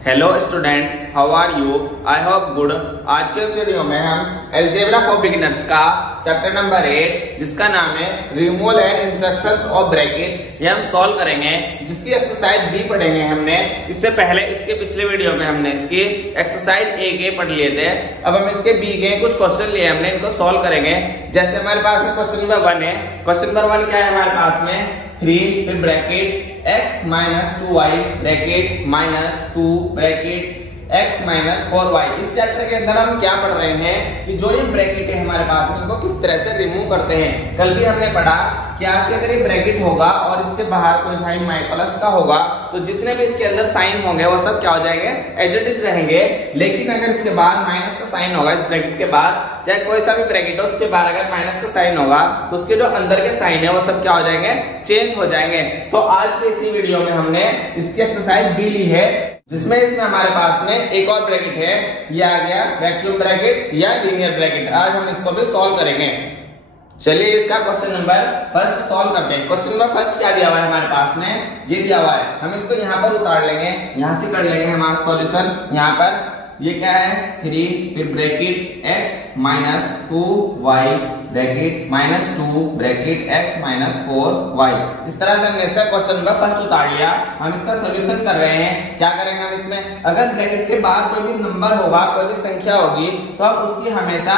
Hello student, how are you? I hope good. आज के इस वीडियो में हम अलजेब्रा फॉर बिगिनर्स का चैप्टर नंबर 8 जिसका नाम है removal and instructions of bracket ये हम सॉल्व करेंगे, जिसकी एक्सरसाइज बी पढ़ेंगे हमने। इससे पहले इसके पिछले वीडियो में हमने इसकी एक्सरसाइज ए के पढ़ लिए थे। अब हम इसके बी के कुछ क्वेश्चन लिए हमने, इनको सॉल्व करेंगे। जैसे हमारे पास में क्वेश्चन नंबर 1 है। क्वेश्चन नंबर 1 क्या है हमारे पास में? 3 फिर bracket x minus 2y bracket minus 2 bracket x minus 4y। इस चैप्टर के अंदर हम क्या पढ़ रहे हैं कि जो ये ब्रैकेट है हमारे पास में, इनको किस तरह से रिमूव करते हैं। कल भी हमने पढ़ा क्या कि अगर ये ब्रैकेट होगा और इसके बाहर कोई साइन प्लस का होगा तो जितने भी इसके अंदर साइन होंगे वो सब क्या हो जाएंगे? एज इट इज रहेंगे। लेकिन अगर इसके बाद माइनस का साइन होगा इस ब्रैकेट के बाद, चाहे कोई सा भी ब्रैकेट हो उसके बाद अगर माइनस का साइन होगा तो उसके जो अंदर के साइन है वो सब क्या हो जाएंगे? चेंज हो जाएंगे। तो आज के इसी वीडियो में हमने इसकी एक्सरसाइज बी ली है, जिसमें इसमें हमारे पास में एक और ब्रैकेट है, ये आ गया वैक्यूम ब्रैकेट या लीनियर ब्रैकेट। आज हम इसको भी सॉल्व करेंगे। चलिए इसका क्वेश्चन नंबर फर्स्ट सॉल्व करते हैं। क्वेश्चन नंबर फर्स्ट क्या दिया हुआ है हमारे पास में? ये दिया हुआ है। हम इसको यहाँ पर उतार लेंगे, यहाँ से कर लेंगे हमारा सॉल्यूशन। यहाँ पर ये क्या है? 3 फिर bracket x minus 2y bracket minus 2 bracket x minus 4y। इस तरह से हमने इसका क्वेश्चन नंबर फर्स्ट उतार लिया। हम इसका सोल्यूशन कर रहे हैं। क्या करेंगे हम इसमें? अगर ब्रैकेट के बाद कोई भी नंबर होगा, कोई भी संख्या होगी, तो हम उसकी हमेशा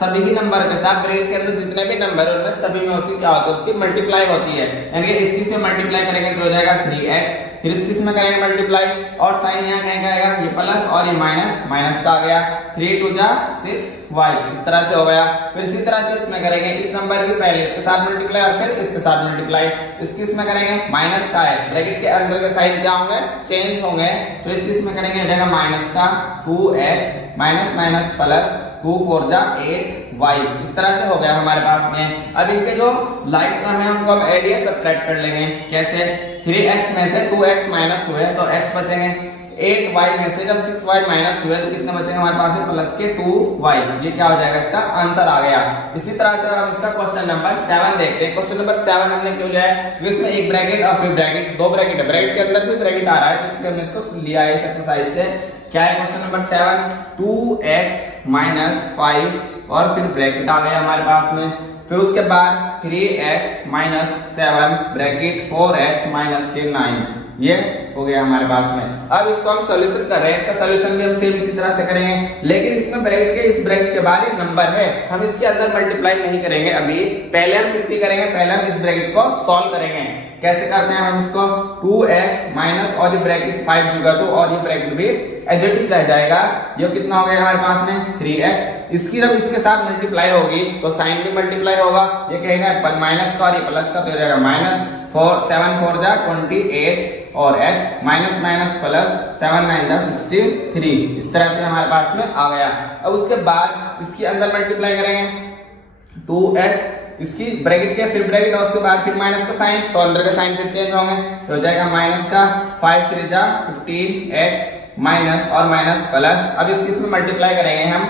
सभी ही नंबर के साथ ब्रैकेट के अंदर जितने भी नंबर है उनमें सभी में उसकी क्या होती है? उसकी मल्टीप्लाई होती है। यानी कि इसकी से मल्टीप्लाई करेंगे तो हो जाएगा 3x, फिर इसकी में करेंगे मल्टीप्लाई और साइन यहाँ कहेंगे आएगा ये प्लस और ये माइनस, माइनस का आ गया 3 2 जा 6y। इस तरह से हो गया। फिर इसी तरह से इसमें करेंगे इस नंबर की पहले इसके साथ मल्टीप्लाई और फिर इसके साथ मल्टीप्लाई। इसकी इसमें करेंगे माइनस का है, ब्रैकेट के अंदर के साइन क्या होंगे? चेंज होंगे। तो इसकी इसमें करेंगे हो जाएगा माइनस का 2x माइनस माइनस प्लस 2 4 जा 8y। इस तरह से हो गया हमारे पास में। अब इनके जो लाइक टर्म है उनको हम एड या सब्ट्रैक्ट कर लेंगे। कैसे? 3x में से 2x माइनस हुए तो x बचेंगे, 8y में से जब 6y माइनस हुए तो कितने बचेंगे हमारे पास है? प्लस के 2y। ये क्या हो जाएगा? इसका आंसर आ गया। इसी तरह से हम इसका क्वेश्चन नंबर 7 देखते हैं। क्वेश्चन नंबर 7 हमने क्यों लिया है? इसमें एक ब्रैकेट और फिर ब्रैकेट, दो ब्रैकेट है, ब्रैकेट के अंदर भी ब्रैकेट आ रहा है, तो इसलिए हमने इसको लिया है इस एक्सरसाइज से। क्या है क्वेश्चन नंबर 7? 2x माइनस 5 और फिर ब्रैकेट आ गया हमारे पास में। फिर उसके बाद 3x minus 7 bracket 4x minus के 9। ये हो गया हमारे पास में। अब इसको हम सॉल्यूशन कर रहे हैं। इसका सॉल्यूशन भी हम सेम इसी तरह से करेंगे, लेकिन इसमें ब्रैकेट के इस ब्रैकेट के बाद एक नंबर है, हम इसके अंदर मल्टीप्लाई नहीं करेंे अभी। पहले हम किसकी करेंगे? पहले हम इस ब्रैकेट को सॉल्व करेंगे। कैसे करते हैं हम इसको? 2x माइनस और ये ब्रैकेट 5 जुगा तो और ये ब्रैकेट भी एज इट इज रह जाएगा। ये कितना हो गया हमारे पास में? 3x। इसकी जब इसके साथ मल्टीप्लाई होगी तो साइन भी मल्टीप्लाई होगा। ये कहेगा माइनस का और ये प्लस का, तो हो जाएगा माइनस 7 4 जा 28 और x माइनस माइनस प्लस 7 9 जा 63। इस तरह से हमारे पास में आ गया। अब उसके बाद इसके अंदर मल्टीप्लाई करेंगे 2x, इसकी ब्रैकेट के फिर ब्रैकेट और उसके बाद फिर माइनस का साइन, तो अंदर का साइन फिर चेंज होंगे, तो हो जाएगा माइनस का 5 3 जा 15x माइनस और माइनस प्लस। अब इसकी इसमें मल्टीप्लाई करेंगे हम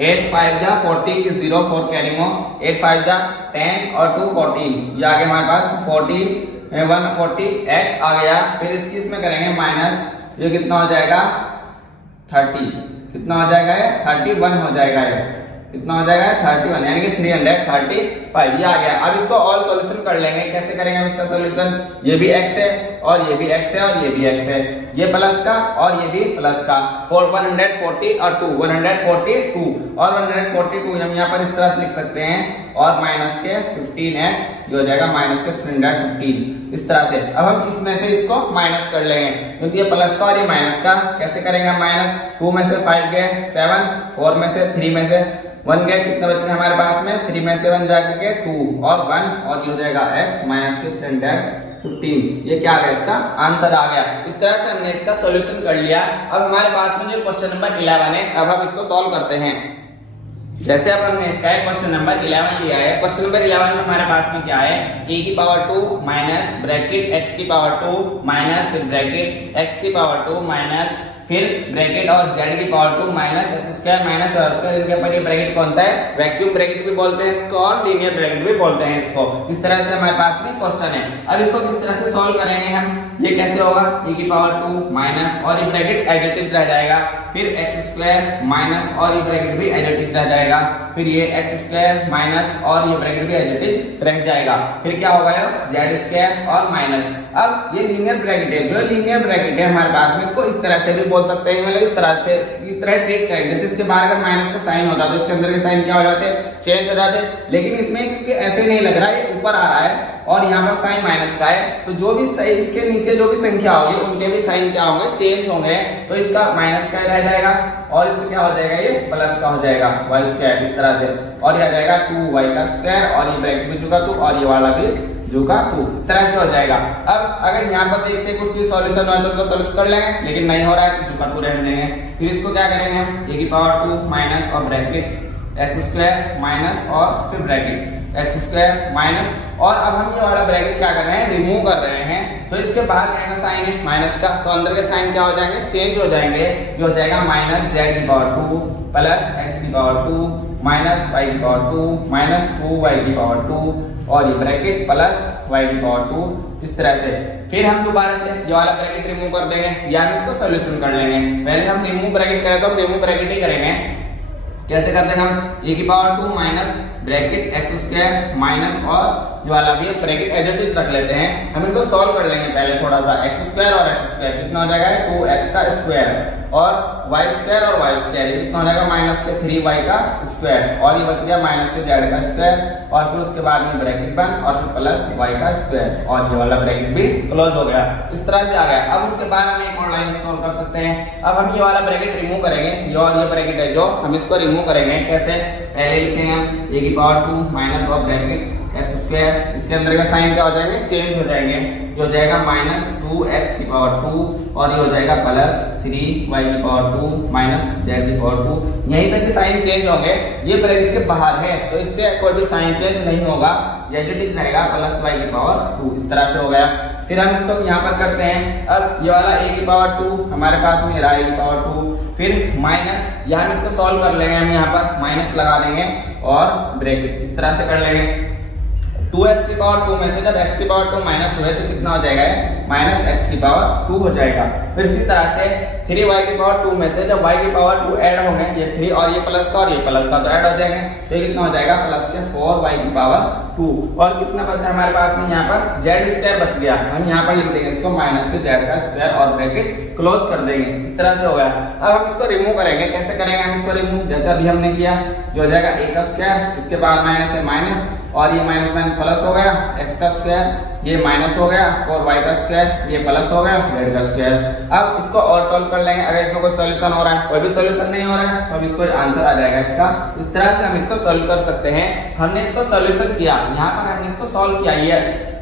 8 5 जा 40 की 0 4 कैरिंग हो, 8 5 जा 10 और 2 14। ये आ गया हमारे पास 140x आ गया। फिर इसकी इसमें करेंगे माइनस, ये कितना हो जाएगा? 30। कितना हो जाएगा? 31 हो जाएगा। ये कितना हो जाएगा? 31, यानी कि 335। ये आ गया। अब इसको ऑल सॉल्यूशन कर लेंगे। कैसे करेंगे हम इसका सॉल्यूशन? ये भी x है और ये भी x है और ये भी x है, ये प्लस का और ये भी प्लस का। 140 और 2 142 और 142 हम यहाँ पर इस तरह से लिख सकते हैं, और माइनस के 15x, ये हो जाएगा माइनस के 315। इस तरह से अब हम इसमें से इसको माइनस कर लेंगे, क्योंकि ये प्लस का और ये माइनस का। कैसे करेंगे हम माइनस? 2 में से 5 गए 7, 4 में से 3 में से 1 गए, कितना बचेगा हमारे पास में? 3 में से 1 जाकर के 2 और 1, और ये हो जाएगा x माइनस के 315। ये क्या आ गया? इसका आंसर आ गया। इस तरह से हमने इसका सॉल्यूशन कर लिया। अब हमारे पास में जो क्वेश्चन नंबर 11 है, अब हम इसको सॉल्व करते हैं। जैसे अब हमने इसका क्वेश्चन नंबर 11 लिया है। क्वेश्चन नंबर 11 में हमारे पास में क्या है, e की पावर 2 माइनस ब्रैकेट x की पावर 2 माइनस फिर ब्रैकेट x की पावर 2 माइनस फिर ब्रैकेट और z की power 2 minus x square minus y square. इनके ऊपर ये ब्रैकेट कौन सा है, वैक्यूम ब्रैकेट भी बोलते हैं इसको और लीनियर ब्रैकेट भी बोलते हैं इसको। इस तरह से हमारे पास में क्वेश्चन है। अब इसको किस तरह से सॉल्व करेंगे हम, ये कैसे होगा, e की पावर 2 माइनस और ये ब्रैकेट एज इट इज रह जाएगा, फिर एक्स स्क्वायर माइनस और ये ब्रैकेट भी एज इट इज रह जाएगा, फिर ये एक्स स्क्वायर माइनस और ये ब्रैकेट भी एज इट इज रह जाएगा, फिर क्या होगा जेड स्क्वायर और माइनस। अब ये लीनियर ब्रैकेट है, जो लीनियर ब्रैकेट है हमारे पास में इसको इस तरह से भी बोल सकते हैं, मतलब इस तरह से इस तरह ट्रीट करेंगे। जैसे इसके बाहर अगर माइनस का साइन होता तो इसके अंदर के साइन क्या हो जाते, चेंज हो जाते, लेकिन इसमें क्योंकि ऐसे नहीं लग रहा है, ये ऊपर आ रहा है और यहाँ पर साइन माइनस का है, तो जो भी इसके नीचे जो भी संख्या होगी उनके भी साइन क्या होंगे, चेंज होंगे। तो इसका माइनस का रह जाएगा और इसका क्या हो जाएगा, ये प्लस का हो जाएगा वाई स्क्वायर इस तरह से, और यह जाएगा 2y का स्क्वायर और ये ब्रैकेट में जुगा 2 और ये वाला भी जुगा 2, इस तरह से हो जाएगा। अब अगर यहाँ पर देखते हैं कुछ चीज सॉल्यूशन हुआ तो उनको सॉल्व कर लेंगे, लेकिन नहीं हो रहा है तो जुगा 2 रहने देंगे। फिर इसको क्या करेंगे हम, a की पावर 2 माइनस और ब्रैकेट एक्स स्क्वायर माइनस और फिर ब्रैकेट एक्स स्क्वायर माइनस, और अब हम ये वाला ब्रैकेट क्या कर रहे हैं, रिमूव कर रहे हैं। तो इसके बाद क्या का साइन है माइनस का, तो अंदर के साइन क्या हो जाएंगे, चेंज हो जाएंगे। ये हो जाएगा माइनस जेड की पावर 2 प्लस एक्स की पावर 2 माइनस वाई की पावर 2 माइनस 2y की पावर 2 और ये ब्रैकेट प्लस y की पावर 2 इस तरह से। फिर हम दोबारा से ये वाला ब्रैकेट रिमूव कर देंगे या हम इसको सोल्यूशन कर लेंगे। पहले हम रिमूव ब्रैकेट करें तो हम रिमूव ब्रैकेट ही करेंगे। कैसे करते हैं हम, a की power 2 minus bracket x square minus और ये वाला भी ब्रैकेट एज इट इज रख लेते हैं। हम इनको सॉल्व कर लेंगे पहले थोड़ा सा, एक्स स्क्वायर और एक्स स्क्वायर कितना हो जाएगा 2x का स्क्वायर और वाई स्क्वायर और वाई स्क्वायर कितना हो जाएगा माइनस के 3y का स्क्वायर और ये बच गया माइनस के z का स्क्वायर और फिर उसके बाद में ब्रैकेट बंद और फिर प्लस y का स्क्वायर और ये वाला ब्रैकेट भी क्लोज हो गया, इस तरह से आ गया। अब उसके बाद हम एक और लाइन सॉल्व कर सकते हैं। अब हम ये वाला ब्रैकेट रिमूव करेंगे, ये और ये ब्रैकेट है जो हम इसको रिमूव करेंगे। कैसे, पहले लिखेंगे हम a की पावर 2 माइनस और ब्रैकेट एक्स स्क्वायर, इसके अंदर का साइन क्या हो जाएंगे, चेंज हो जाएंगे। ये हो जाएगा माइनस 2x की पावर 2 और ये हो जाएगा प्लस 3y की पावर 2 माइनस z की पावर 2। यहीं तक साइन चेंज होंगे, ये ब्रैकेट के बाहर है तो इससे कोई भी साइन चेंज नहीं होगा, एज इट इज रहेगा प्लस y की पावर 2, इस तरह से हो गया। फिर हम इसको यहाँ पर करते हैं। अब ये वाला a की पावर 2 हमारे पास में रहा, a की पावर 2 फिर माइनस, यहाँ हम इसको सॉल्व कर लेंगे, हम यहाँ पर माइनस लगा देंगे और ब्रैकेट इस तरह से कर लेंगे। 2x की पावर 2 में से जब x की पावर 2 माइनस हुए तो कितना हो जाएगा, माइनस x की पावर 2 हो जाएगा। फिर इसी तरह से 3y की पावर 2 में से जब y की पावर 2 ऐड होंगे, ये 3 और ये प्लस का और ये प्लस का तो ऐड हो जाएंगे, तो ये कितना हो जाएगा प्लस के 4y की पावर 2 और कितना बचा हमारे पास में यहाँ पर z स्क्वायर बच गया। हम यहाँ पर लिख देंगे इसको माइनस के z का स्क्वायर और ब्रैकेट क्लोज कर देंगे, इस तरह से हो गया। अब हम इसको रिमूव करेंगे। कैसे करेंगे हम इसको रिमूव, जैसे अभी हमने किया, ये हो जाएगा a का स्क्वायर, इसके बाद माइनस है माइनस और ये माइनस माइनस प्लस हो गया, x का स्क्वायर ये माइनस हो गया और y का स्क्वायर ये प्लस हो गया, z का स्क्वायर। अब इसको और सॉल्व कर लेंगे। अगर इसमें कोई सॉल्यूशन हो रहा है, कोई भी सॉल्यूशन नहीं हो रहा है, तो अब इसको आंसर आ जाएगा इसका। इस तरह से हम इसको सॉल्व कर सकते हैं। हमने इसको सॉल्यूशन किया, यहाँ पर हमने इसको सॉल्व किया,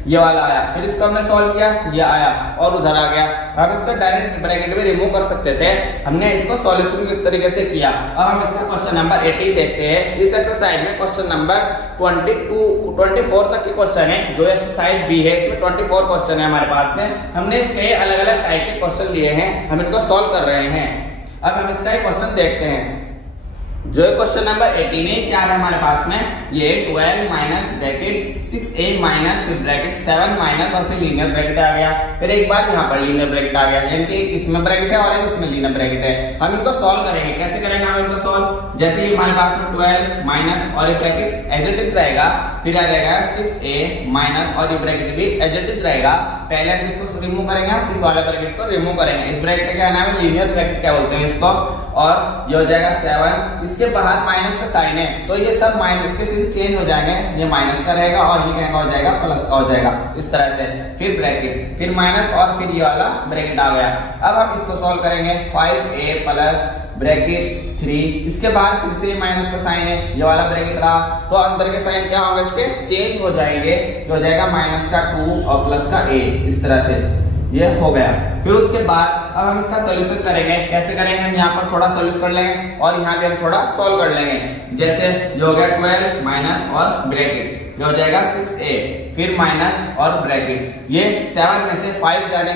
ये वाला आया, फिर इसको हमने सॉल्व किया, ये आया और उधर आ गया। हम इसको डायरेक्ट ब्रैकेट में रिमूव कर सकते थे, हमने इसको सॉल्यूशन के तरीके से किया। अब हम इसका क्वेश्चन नंबर 18 देखते हैं। इस एक्सरसाइज में क्वेश्चन नंबर 24 तक के क्वेश्चन है, जो एक्सरसाइज बी है इसमें 24 क्वेश्चन है हमारे पास में। हमने इसके अलग अलग टाइप के क्वेश्चन लिए हैं, हम इनको सॉल्व कर रहे हैं। अब हम इसका एक क्वेश्चन देखते हैं। जो क्वेश्चन नंबर 18 है, क्या है हमारे पास में, ये 12 माइनस ब्रैकेट 6a माइनस फिर ब्रैकेट 7 माइनस और फिर लीनियर ब्रैकेट आ गया। फिर एक बार यहाँ पर लीनियर ब्रैकेट आ गया, यानी कि इसमें ब्रैकेट है और इसमें लीनियर ब्रैकेट है। हम इनको सॉल्व करेंगे। कैसे करेंगे हम इनको सॉल्व, जैसे ही हमारे पास में 12 माइनस और ये ब्रैकेट एज इट इज रहेगा, फिर आ जाएगा 6a माइनस और ये ब्रैकेट भी एज इट इज रहेगा। पहले हम इसको रिमूव करेंगे, हम इस वाले ब्रैकेट को रिमूव करेंगे। इस ब्रैकेट का क्या नाम है, लीनियर ब्रैकेट क्या बोलते हैं इसको। और ये हो जाएगा 7, इसके बाद माइनस का साइन है तो ये सब माइनस के साथ चेंज हो जाएंगे, ये माइनस का रहेगा और ये क्या हो जाएगा प्लस का हो जाएगा, इस तरह से। फिर ब्रैकेट, फिर माइनस और फिर ये वाला ब्रैकेट आ गया। अब हम इसको सॉल्व करेंगे। 5a प्लस ब्रैकेट 3, इसके बाद फिर से माइनस का साइन है, ये वाला ब्रैकेट रहा तो अंदर के साइन क्या होगा, इसके चेंज हो जाएंगे। हो जाएगा माइनस का 2 और प्लस का a, इस तरह से। ये हो गया। फिर उसके बाद अब हम इसका सोल्यूशन करेंगे। कैसे करेंगे? हम यहाँ पर थोड़ा सोल्व कर लेंगे और यहाँ पे हम थोड़ा सोल्व कर लेंगे। जैसे ये हो गया 12 माइनस और ब्रैकेट, ये हो जाएगा 6a, फिर माइनस और ब्रैकेट। ये 7 में से 5 जाने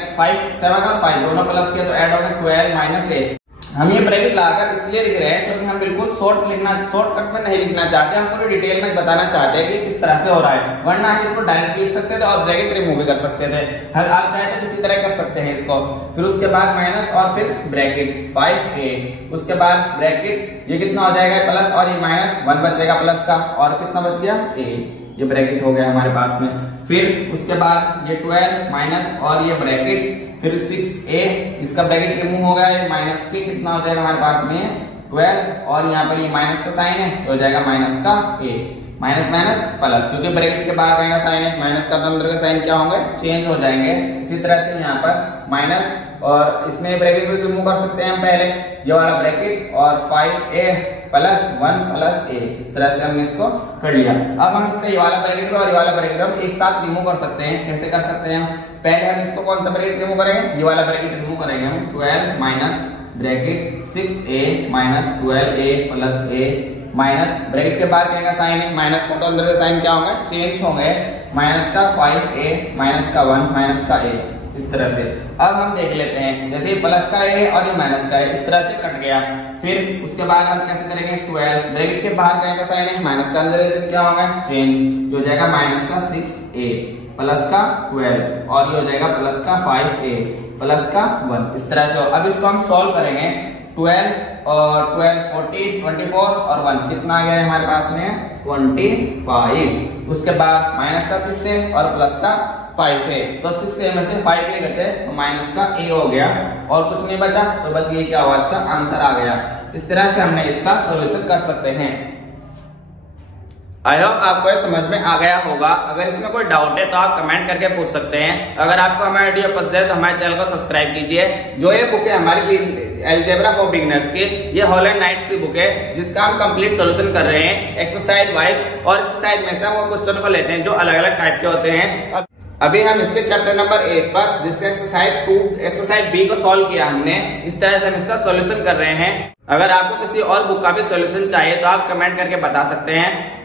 7 और 5 दोनों प्लस किया तो ऐड होगा 12 माइनस a। हम ये ब्रैकेट लगाकर इसलिए लिख रहे हैं क्योंकि हम बिल्कुल शॉर्टकट में नहीं लिखना चाहते, हम पूरी डिटेल में बताना चाहते हैं कि किस तरह से हो रहा है। वरना हम इसको डायरेक्ट लिख सकते थे और ब्रैकेट रिमूव भी कर सकते थे। आप चाहे तो इसी तरह कर सकते हैं इसको। फिर उसके बाद माइनस और फिर ब्रैकेट 5a, उसके बाद ब्रैकेट ये कितना हो जाएगा प्लस और ये माइनस 1 बचेगा प्लस का, और कितना बच गया a, ये ब्रैकेट हो गया हमारे पास में। फिर उसके बाद ये 12 माइनस और ये ब्रैकेट, फिर 6a, इसका ब्रैकेट रिमूव हो गया, ये माइनस के कितना हो जाएगा हमारे पास में 12, और यहाँ पर ये माइनस का साइन है तो हो जाएगा माइनस का a, माइनस माइनस प्लस, क्योंकि ब्रैकेट के बाहर का साइन है, माइनस का तो अंदर का साइन क्या होंगे चेंज हो जाएंगे। इसी तरह से यहाँ पर माइनस और इसमें ब्रैकेट भी रिमूव कर सकते हैं हम पहले, ये वाला ब्रैकेट और 5a प्लस 1 प्लस a, इस तरह से हमने इसको कर लिया। अब हम इसका ये वाला ब्रैकेट और ये वाला ब्रैकेट हम एक साथ रिमूव कर सकते हैं। कैसे कर सकते हैं? पहले हम इसको कौन सा ब्रैकेट रिमूव करेंगे? ये वाला ब्रैकेट रिमूव करेंगे हम। 12 minus bracket 6a minus 12a plus a, minus bracket के बाद क्या का साइन है, माइनस का तो अंदर का साइन क्या होगा चेंज होंगे, माइनस का 5a माइनस का 1 माइनस का a, इस तरह से। अब हम देख लेते हैं, जैसे ये प्लस का है और ये माइनस का है, इस तरह से कट गया। फिर उसके बाद हम कैसे करेंगे? 12 ब्रैकेट के बाहर क्या का साइन है, माइनस का अंदर क्या होगा चेंज, हो जाएगा माइनस का 6a प्लस का 12 और ये हो जाएगा प्लस का 5a प्लस का 1, इस तरह से। अब इसको हम सॉल्व करेंगे। 12 और 12 14 24 और 1 कितना आ गया हमारे पास में 25। उसके बाद माइनस का 6 है और प्लस का 5 है, तो 6a में से 5a बचे तो माइनस का a हो गया और कुछ नहीं बचा, तो बस ये क्या हुआ इसका आंसर आ गया। इस तरह से हमने इसका सॉल्यूशन कर सकते हैं। आई होप आपको समझ में आ गया होगा। अगर इसमें कोई डाउट है तो आप कमेंट करके पूछ सकते हैं। अगर आपको हमारा वीडियो पसंद है तो हमारे चैनल को सब्सक्राइब कीजिए। जो ये बुक है हमारी अलजेब्रा फॉर बिगिनर्स की, ये हॉलैंड नाइट्स की बुक है जिसका हम कंप्लीट सॉल्यूशन कर रहे हैं एक्सरसाइज वाइज, और एक्सरसाइज में से हम वो क्वेश्चन को लेते हैं जो अलग अलग टाइप के होते हैं। अभी हम इसके चैप्टर नंबर 8 पर, जिसका एक्सरसाइज बी को सॉल्व किया हमने, इस तरह से हम इसका सॉल्यूशन कर रहे हैं। अगर आपको किसी और बुक का भी सॉल्यूशन चाहिए तो आप कमेंट करके बता सकते हैं।